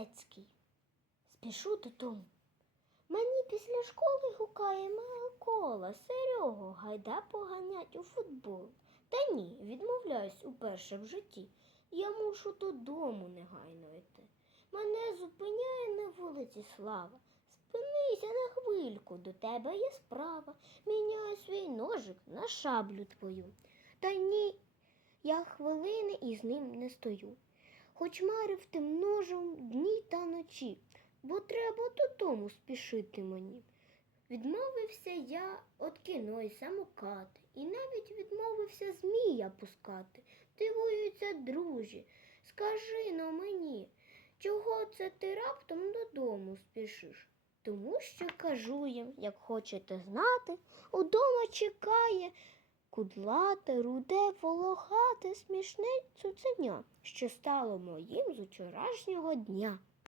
Висоцький. Спішу додому. Мені після школи гукає Микола, Серего, гайда поганять у футбол. Та ні, відмовляюсь уперше в житті. Я мушу додому негайно йти. Мене зупиняє на вулиці слава. Спинися на хвильку, до тебе є справа. Міняю свій ножик на шаблю твою. Та ні, я хвилини із ним не стою. Хоч марив тим ножем дні бо треба додому спішити мені. Відмовився я від кіно і самокати, і навіть відмовився змія пускати. Дивуються, друзі, скажи но мені, чого це ти раптом додому спішиш? Тому що кажу їм, як хочете знати, удома чекає кудлате, руде, волохате, смішне цуценя, що стало моїм з учорашнього дня.